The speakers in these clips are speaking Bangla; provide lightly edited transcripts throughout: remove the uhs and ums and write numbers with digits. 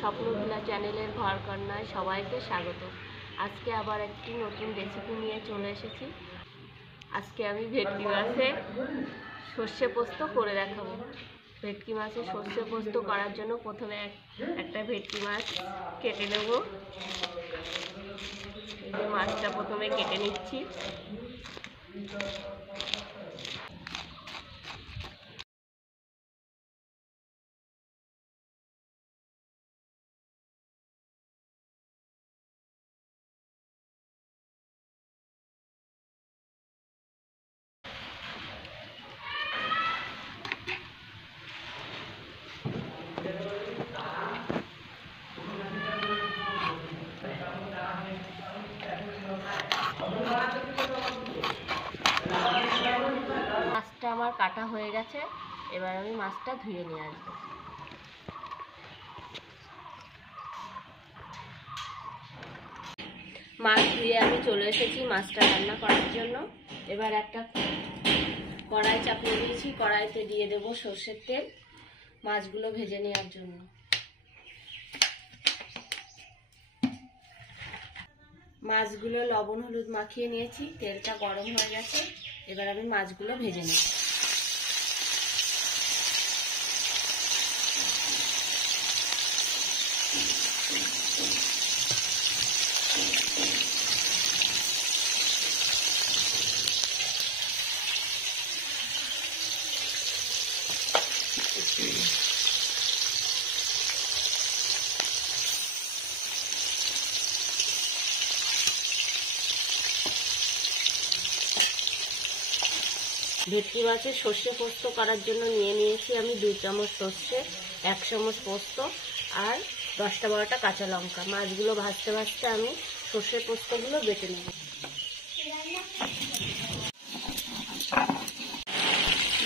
স্বপ্নবিলা চ্যানেলের ঘরকন্যায় সবাইকে স্বাগত। আজকে আবার একটি নতুন রেসিপি নিয়ে চলে এসেছি। আজকে আমি ভেটকি মাছের সর্ষে পোস্ত করে দেখাবো। ভেটকি মাছের সর্ষে পোস্ত করার জন্য প্রথমে একটা ভেটকি মাছ কেটে নেব। এই যে মাছটা প্রথমে কেটে নিচ্ছি। মাছটা আমার কাটা হয়ে গেছে, এবার আমি মাছটা ধুয়ে নিয়ে আসবো। মাছ ধুয়ে আমি চলে এসেছি মাছটা রান্না করার জন্য। এবার একটা কড়াই চাপিয়ে দিয়েছি, কড়াইতে দিয়ে দেব সর্ষের তেল মাছগুলো ভেজে নেওয়ার জন্য। মাছগুলো লবণ হলুদ মাখিয়ে নিয়েছি, তেলটা গরম হয়ে গেছে, এবার আমি মাছগুলো ভেজে নেব। ভেটকি মাছের সর্ষে পোস্ত করার জন্য নিয়ে নিয়েছি আমি 2 চামচ সর্ষে, 1 চামচ পোস্ত আর 10-12টা কাঁচা লঙ্কা। মাছগুলো ভাজতে ভাজতে আমি সর্ষে পোস্তগুলো বেটে নেব।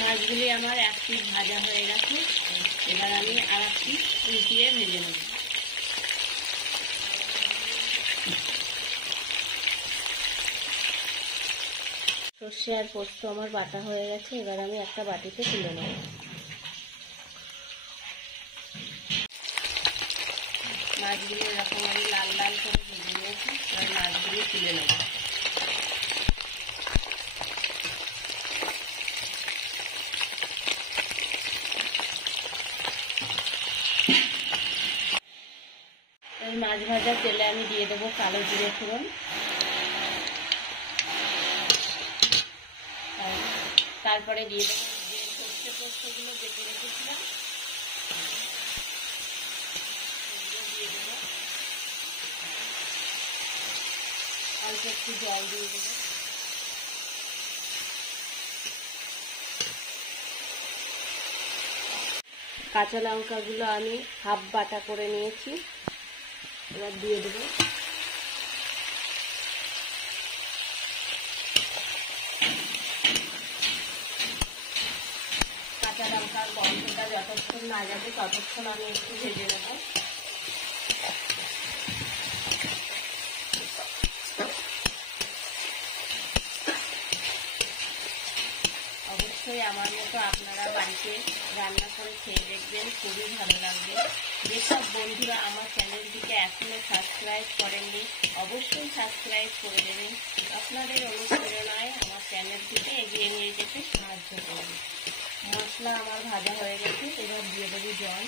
মাছগুলি আমার এক পিঠ ভাজা হয়ে গেছে, এবার আমি আর এক পিঠ উল্টিয়ে ভেজে নেব। সর্ষে আর পোস্ত আমার বাটা হয়ে গেছে, এবার আমি একটা বাটিতে তুলে নেব। মাছগুলো এরকম আমি লাল লাল করে ভেজে নিয়েছি, এবার মাছগুলো তুলে নেব। এই মাছ ভাজার তেলে আমি দিয়ে দেবো কালো জিরে ফোড়ন, তারপরে দিয়ে দেবো যে সর্ষে পোস্তগুলো বেটে রেখেছিলাম সেগুলো দিয়ে দেবো। অল্প একটু জল দিয়ে দেবো। কাঁচা লঙ্কাগুলো আমি হাফ বাটা করে নিয়েছি, এবার দিয়ে দেবো। কাঁচা লঙ্কার গন্ধটা যতক্ষণ না যাবে ততক্ষণ আমি একটু ভেজে নেব। অবশ্যই আমার মতো আপনারা বাড়িতে রান্না করে খেয়ে দেখবেন, খুবই ভালো লাগবে। যেসব বন্ধুরা আমার চ্যানেলটিকে এখনো সাবস্ক্রাইব করেননি অবশ্যই সাবস্ক্রাইব করে দেবেন। আপনাদের অনুপ্রেরণায় আমার চ্যানেলটিকে এগিয়ে নিয়ে যেতে সাহায্য করবে। মশলা আমার ভাজা হয়ে গেছে, এবার দিয়ে দেবো জল।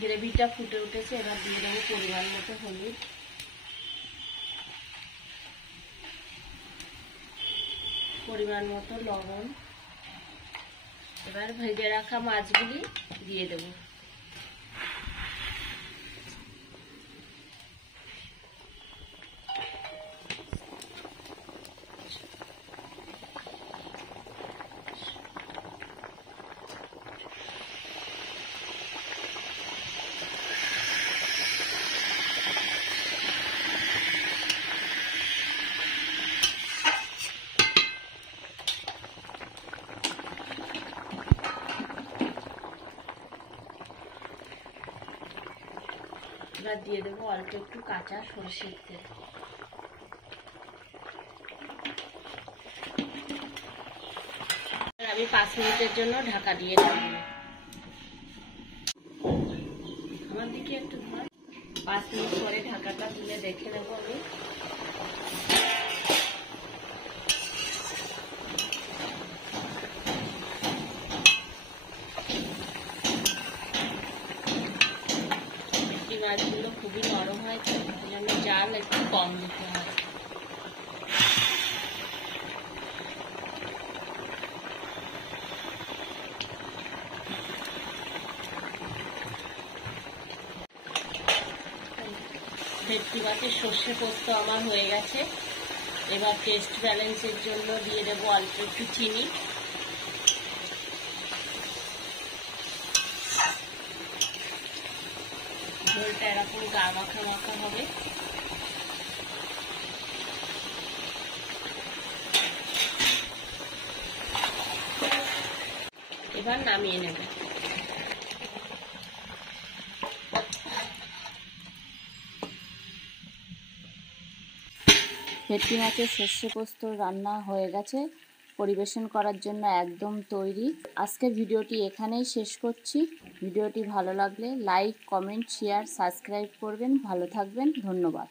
গ্রেভিটা ফুটে উঠেছে, এবার দিয়ে দেবো পরিমাণ মতো হলুদ, পরিমাণ মতো লবণ। এবার ভেজে রাখা মাছগুলি দিয়ে দেবো। এবার দিয়ে দেবো অল্প একটু কাঁচা সরষের তেল। আমি 5 মিনিটের জন্য ঢাকা দিয়ে দেব। আমার দিকে একটু 5 মিনিট পরে ঢাকাটা তুলে দেখে নেব আমি। ভেটকি মাছগুলো খুবই নরম হয়, তাই জন্য জাল একটু কম দিতে হয়। ভেটকি মাছের সর্ষে পোস্ত আমার হয়ে গেছে। এবার টেস্ট ব্যালেন্সের জন্য দিয়ে দেবো অল্প একটু চিনি। ঝোলটা এরকম গা মাখা মাখা হবে। এবার নামিয়ে নেব। ভেটকি মাছের সর্ষে পোস্ত রান্না হয়ে গেছে, পরিবেশন করার জন্য একদম তৈরি। আজকের ভিডিওটি এখানেই শেষ করছি। ভিডিওটি ভালো লাগলে লাইক, কমেন্ট, শেয়ার, সাবস্ক্রাইব করবেন। ভালো থাকবেন, ধন্যবাদ।